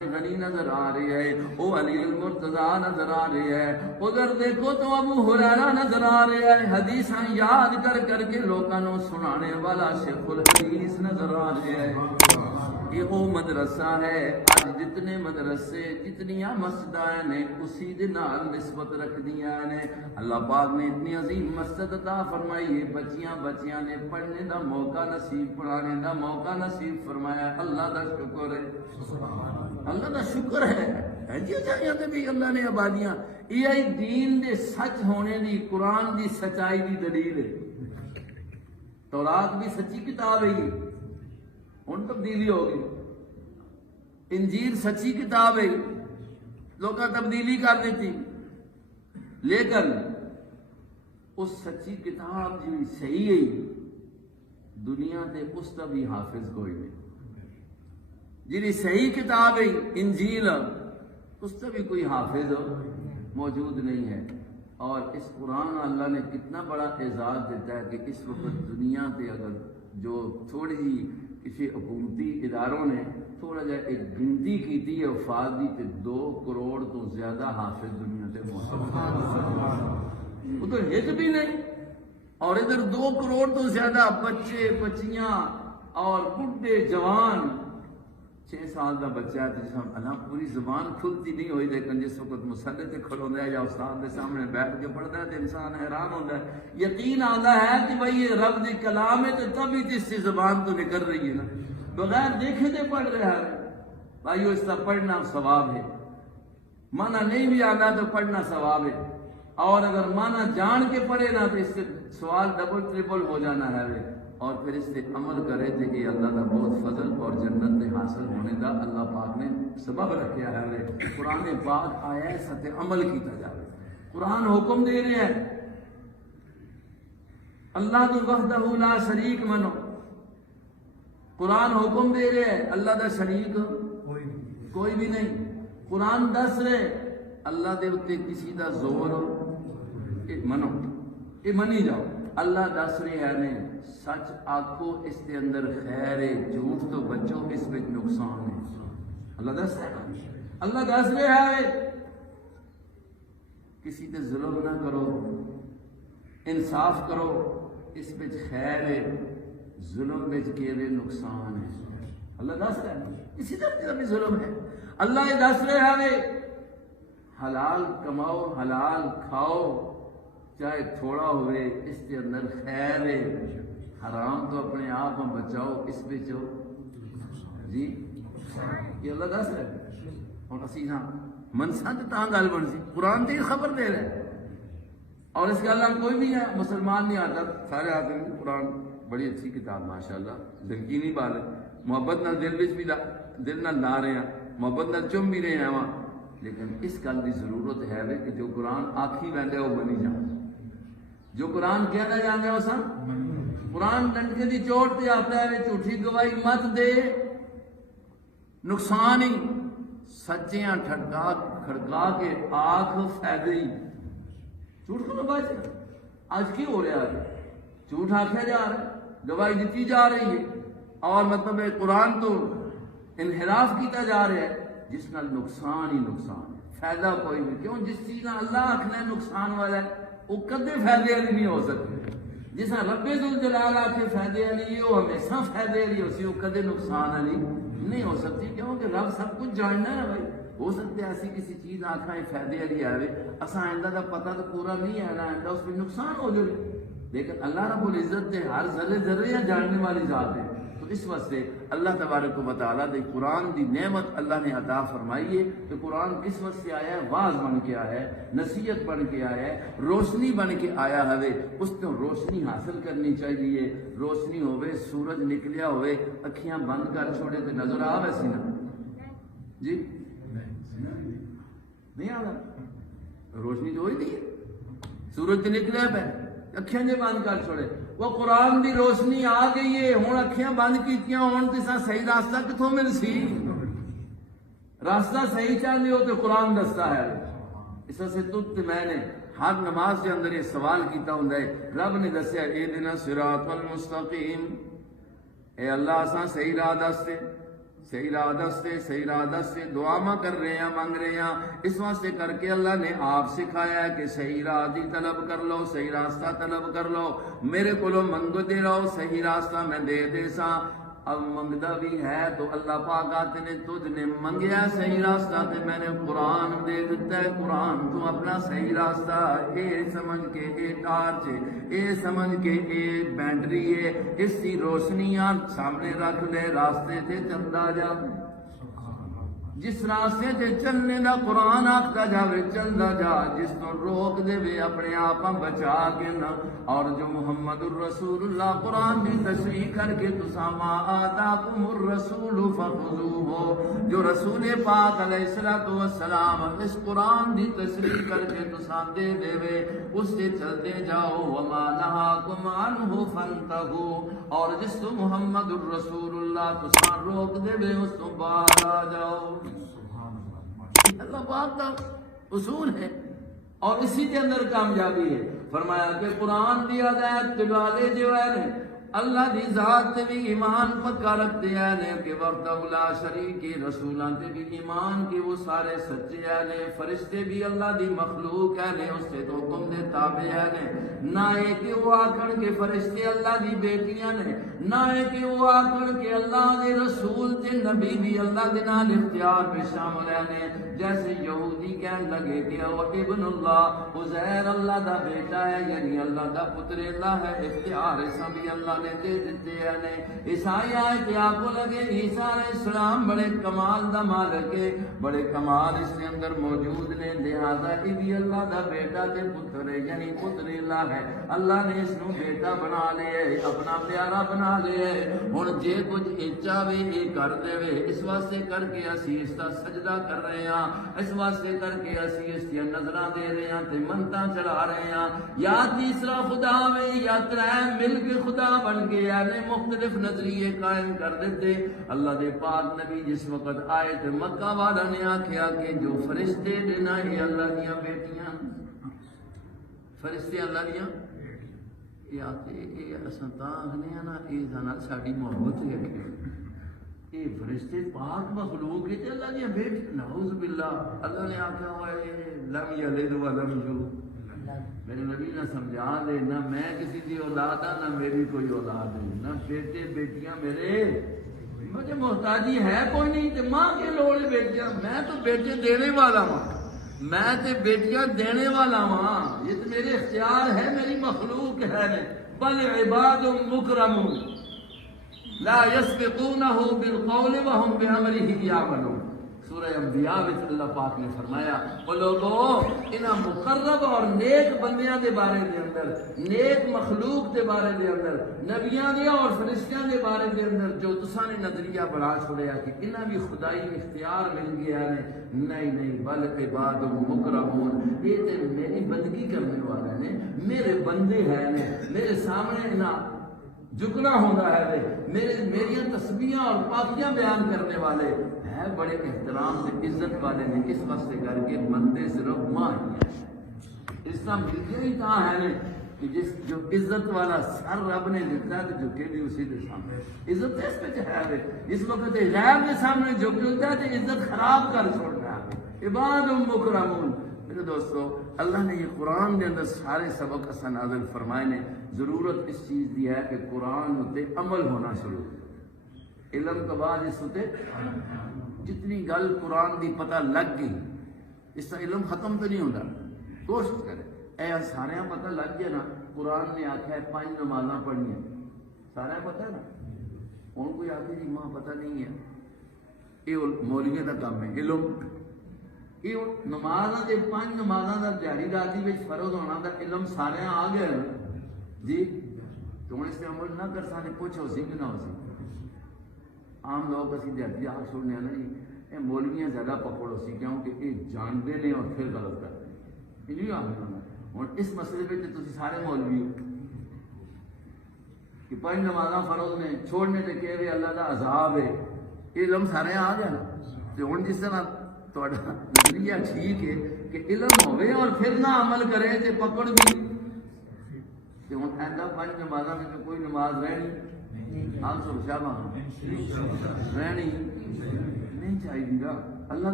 غنی نظر آ رہی ہے، وہ علی المرتضی نظر آ رہی ہے، ادھر دیکھو تو ابو ہریرہ نظر آ رہا ہے، حدیثاں یاد کر کر کے لوگوں کو سنانے والا شیخ الحدیث نظر آ رہا ہے۔ یہ وہ مدرسہ ہے، آج جتنے مدرسے جتنیاں مسجدیں نے اسی دے نال نسبت رکھ دیا نے۔ اللہ پاک نے اتنی عظیم مسجد عطا فرمائی ہے، بچیاں نے پڑھنے دا موقع نصیب، پڑھانے دا موقع نصیب فرمایا۔ اللہ دا شکر ہے، اللہ دا شکر ہے جی جائیاں تے بھی اللہ نے آبادیاں۔ یہ دین دے سچ ہونے دی، قرآن دی سچائی دی دلیل ہے۔ تورات بھی سچی کتاب ہے، ہن تبدیلی ہو گئی۔ انجیل سچی کتاب ہے، لوگاں تبدیلی کر دیتی، لیکن اس سچی کتاب جی صحیح ہے، دنیا تے اس کا بھی حافظ کوئی نہیں۔ جی صحیح کتاب ہے انجیل، اس کا بھی کوئی حافظ موجود نہیں ہے۔ اور اس قرآن اللہ نے کتنا بڑا اعزاز دیتا ہے کہ اس وقت دنیا تے اگر جو تھوڑی جی کسی حکومتی اداروں نے تھوڑا جا ایک گنتی کی ہے وفات دی، تے 2 کروڑ تو زیادہ حافظ دنیا تے موجود، ادھر ہٹ بھی نہیں، اور ادھر 2 کروڑ تو زیادہ بچے بچیاں اور بڈھے جوان۔ 6 سال کا بچہ ہے جس اللہ پوری زبان کھلتی نہیں ہوئی، لیکن جس وقت مسلے تے کھڑوندا ہے یا استاد کے سامنے بیٹھ کے پڑھتا ہے تو انسان حیران ہوتا ہے، یقین آتا ہے کہ بھائی یہ رب دی کلام ہے، تو تبھی اس کی زبان تو نکل رہی ہے نا، بغیر دیکھے تے پڑھ رہا ہے۔ بھائیو اس کا پڑھنا ثواب ہے، مانا نہیں بھی آتا تو پڑھنا ثواب ہے، اور اگر مانا جان کے پڑھے نا تو اس سے سوال ڈبل ٹرپل ہو جانا ہے، اور پھر اس سے عمل کرے تھے کہ اللہ کا بہت فضل اور جنت حاصل ہونے کا اللہ پاک نے سبب رکھا ہے۔ قرآن پاک آیا ہے ستے عمل کیتا جائے، قرآن حکم دے رہے ہیں اللہ تو وحدہ لا شریک منو، قرآن حکم دے رہے ہیں اللہ دا شریک کوئی بھی نہیں۔ قرآن دس رہے اللہ دے اتے کسی دا زور منو، یہ منی جاؤ۔ اللہ دس رہے ہیں سچ آکھو، اس کے اندر خیر ہے، جھوٹ تو بچو، اس میں نقصان ہے۔ اللہ دس رہے ہیں، اللہ دس رہے ہیں کسی تے ظلم نہ کرو، انصاف کرو، اس میں خیر ہے، ظلم میں کیڑے نقصان ہے۔ اللہ دس رہے ہیں کسی طرح بھی ظلم ہے، اللہ یہ دس رہے ہیں حلال کماؤ، حلال کھاؤ، چاہے تھوڑا ہوئے، اس کے اندر خیر ہے، حرام تو اپنے آپ میں بچاؤ، اس پہ چو جی یہ اللہ دس رہے ہیں۔ اور اسی ہاں منسا تو تاں گل بن سی، قرآن تو یہ خبر دے رہے ہیں، اور اس کے اللہ کوئی بھی ہے مسلمان نہیں آتا، سارے آتے ہیں قرآن بڑی اچھی کتاب ماشاءاللہ، یقینی بات ہے، محبت نال دل وچ بھی دل نال لا رہے ہیں، محبت نال چم بھی رہے ہیں وہاں، لیکن اس گل کی ضرورت ہے کہ جو قرآن آکھی ویندا ہے وہ بنی جائے، جو قرآن کہنا جانا ہے وہ سب قرآن ڈنڈے دی چوٹ پہ آتا ہے، جھوٹی گواہی مت دے، نقصان ہی، سچیاں کھڑکا کے آنکھ فائدے ہی، جھوٹ کو بچ۔ آج کی ہو رہا ہے جھوٹ آکھا جا رہا ہے، گواہی دیتی جا رہی ہے، اور مطلب قرآن تو انحراف کیتا جا رہا ہے، جس نال نقصان ہی نقصان ہے، فائدہ کوئی نہیں۔ کیوں؟ جس چیز نال اللہ آکھنا ہے نقصان والا ہے وہ کدے فائدے والی نہیں ہو سکتی، جس طرح رب ذوالجلال آکھے فائدے والی ہے وہ ہمیشہ فائدے والی ہوتی، وہ کدے نقصان والی نہیں ہو سکتی، کیونکہ رب سب کچھ جاننا ہے۔ بھائی ہو سکتا ہے ایسی کسی چیز آکھا ہے فائدے والی آئے، اساں آئندہ کا پتہ تو پورا نہیں ہے نا، آئندہ اس میں نقصان ہو جائے، لیکن اللہ رب العزت نے ہر ذرے ذرے جاننے والی ذات ہے، تو اس واسطے اللہ تبارک و تعالیٰ نے قرآن دی نعمت اللہ نے عطا فرمائی ہے۔ کہ قرآن کس وقت سے آیا ہے؟ واعظ بن کے آیا ہے، نصیحت بن کے آیا ہے، روشنی بن کے آیا ہے، اس تو روشنی حاصل کرنی چاہیے۔ روشنی ہوئے، سورج نکلیا ہوئے، اکھیاں بند کر چھوڑے تو نظر آ ویسی نا جی نہیں آ رہا، روشنی تو ہوئی نہیں ہے، سورج تو نکلیا پہ، اکھیاں جو بند کر چھوڑے، وہ قرآن دی روشنی آ گئی ہے، ہوں اکھیاں بند کیتیاں ہون تو صحیح راستہ کتوں مل سی؟ راستہ صحیح چاہتے ہو تو قرآن دستا ہے۔ اس سے تجھ میں نے ہر نماز کے اندر یہ سوال کیتا ہوں ہے، رب نے دسیا اہدنا الصراط المستقیم، اے اللہ اساں صحیح راہ دستے، صحیح راہ دستے دعا کر رہے ہیں مانگ رہے ہیں اس واسطے کر کے اللہ نے آپ سکھایا ہے کہ صحیح راہ دی طلب کر لو صحیح راستہ طلب کر لو میرے کو منگو دے رہو صحیح راستہ میں دے سا اب منگدا بھی ہے تو اللہ پاک آتے نے تجھ نے منگیا صحیح راستہ تے میں نے قرآن دے دیتا ہے قرآن تو اپنا صحیح راستہ اے سمجھ کے اے ٹارچ اے سمجھ کے اے بیٹری ہے اس کی روشنیاں سامنے رکھ لے راستے تے چلدا جا جس راستے تے چلنے دا قرآن آکھتا جاوے چلدا جا جس تو روک دے وے اپنے آپ بچا کے نہ اور جو محمد الرسول اللہ قرآن دی تشریح کر کے تسا ما آتاکم الرسول فخذوہ جو رسول پاک علیہ السلام اس قرآن دی تشریح کر کے تسا دے دے وے اس سے چلتے جاؤ وما نہاکم عنہ فانتہوا اور جس تو محمد الرسول اللہ تسا روک دے وے اس تو باہر آ جاؤ اللہ پاک کا اصول ہے اور اسی کے اندر کامیابی ہے فرمایا کہ قرآن دی ہدایت کے والے جو ہے اللہ دی ذات تے بھی ایمان پکا رکھتے ہیں کہ وقت لا شریک رسولاں تے بھی ایمان کہ وہ سارے سچے ہیں فرشتے بھی اللہ دی مخلوق ہیں اس سے تو حکم دے تابع ہیں نہ ہے کہ وہ آکھن کے فرشتے اللہ دی بیٹیاں نے نہ ہے کہ وہ آکھن کے اللہ دے رسول تے نبی بھی اللہ دے نال اختیار میں شامل ہیں جیسے یہودی کہنے لگے کہ وہ ابن اللہ عزیر اللہ دا بیٹا ہے یعنی اللہ دا پتر اللہ ہے اختیار ایسا بھی اللہ نے دے دیتے ہیں عیسائی آئے کہ آپ کو لگے عیسیٰ علیہ السلام بڑے کمال دا مالک ہے بڑے کمال اس کے اندر موجود نے لہذا یہ بھی اللہ دا بیٹا تے پتر ہے یعنی پتر اللہ ہے اللہ نے اس نو بیٹا بنا لیا ہے اپنا پیارا بنا لیا ہے ہن جے کچھ اچا وے اے کر دے وے اس واسطے کر کے اسی اس دا سجدہ کر رہے ہیں اس واسطے کر کے اسی اس کی نظراں دے رہے ہیں تے منتاں چڑھا رہے ہیں یا تیسرا خدا وے یا ترے مل کے خدا بن کے یعنی مختلف نظریے قائم کر دیتے اللہ دے پاک نبی جس وقت آئے تے مکہ والا نے آکھیا کہ جو فرشتے دینا یہ اللہ دیاں بیٹیاں فرشتے اللہ دیاں یہ آتے یہ اساں تاں آکھنے ہیں نا یہ نال ساڈی محبت ہے یہ فرشتے پاک مخلوق ہے اللہ نے بیٹی نعوذ باللہ اللہ نے آکھا ہوا ہے لم یلد ولم یولد میرے نبی نے سمجھا دے نہ میں کسی کی اولاد ہاں نہ میری کوئی اولاد ہے نہ بیٹے بیٹیاں میرے مجھے محتاجی ہے کوئی نہیں تے ماں کے لوڑ بیٹیاں میں تو بیٹے دینے والا ہوں میں تے بیٹیاں دینے والا ہوں یہ تو میرے اختیار ہے میری مخلوق ہے بل عباد مکرمون لا يسبقونه بالقول وهم بأمره يعملون سورہ انبیاء میں اللہ پاک نے فرمایا وہ لوگوں انہاں مقرب اور نیک بندیاں دے بارے دے اندر نیک مخلوق دے بارے دے اندر نبیاں دے اور فرشتیاں دے بارے دے اندر جو تساں نے نظریہ بڑھا چھوڑیا کہ انہاں بھی خدائی اختیار مل گیا ہے نہیں بل عباد مکرمون یہ تے میری بندگی کرنے والے نے میرے بندے ہیں میرے سامنے انہاں جھکنا ہوتا ہے میری تسبیحاں اور پاکیاں بیان کرنے والے ہیں بڑے احترام سے عزت والے نے اس واسطے کر کے مندے صرف ماں ہی اس کا ملتے ہی کہاں ہے کہ جس جو عزت والا سر رب نے دیتا ہے تو جھکے بھی اسی کے سامنے عزت اس پہ ہے اس وقت غیب کے سامنے جھک جلتا ہے تو عزت خراب کر چھوڑنا ہے عباد مکرمون میرے دوستو اللہ نے یہ قرآن کے اندر سارے سبق اساں نازل فرمائے نے ضرورت اس چیز دی ہے کہ قرآن تے عمل ہونا شروع علم کے بعد اس تے جتنی گل قرآن دی پتہ لگ گئی اس کا علم ختم تو نہیں ہوتا کوشش کرے اے سارے پتہ لگ گیا نا قرآن نے آخیا ہے 5 نمازاں پڑھنی سارا پتہ ہے نا ہوں کوئی آخر جی ماں پتہ نہیں ہے یہ مولوی کا کام ہے علم یہ نمازاں دے 5 نمازاں دا دیہڑی رات وچ فرض ہونا دا علم سارے آ گیا جی تو اس سے عمل نہ کر سکتے پوچھو سی کہ نہ ہو سی عام لوگ اسی دیہڑی آ چھوڑنے نا جی یہ مولویاں زیادہ پکڑو سی کیونکہ یہ جانتے نہیں اور پھر غلط کرتے ہیں یہ نہیں آگے ہونا ہوں اس مسئلے پہ تسی سارے مولوی ہو کہ 5 نمازاں فرض نے چھوڑنے سے کہہ رہے اللہ کا عذاب ہے یہ علم سارے آ گیا نا تو ہوں جس طرح تھوڑا نظریہ ٹھیک ہے کہ علم ہوئے اور پھر نہ عمل کرے تو پکڑ بھی کہ ہوں ایسا 5 نمازاں میں کوئی نماز رہنی آپ سب شاہ رہنی نہیں چاہیے گا اللہ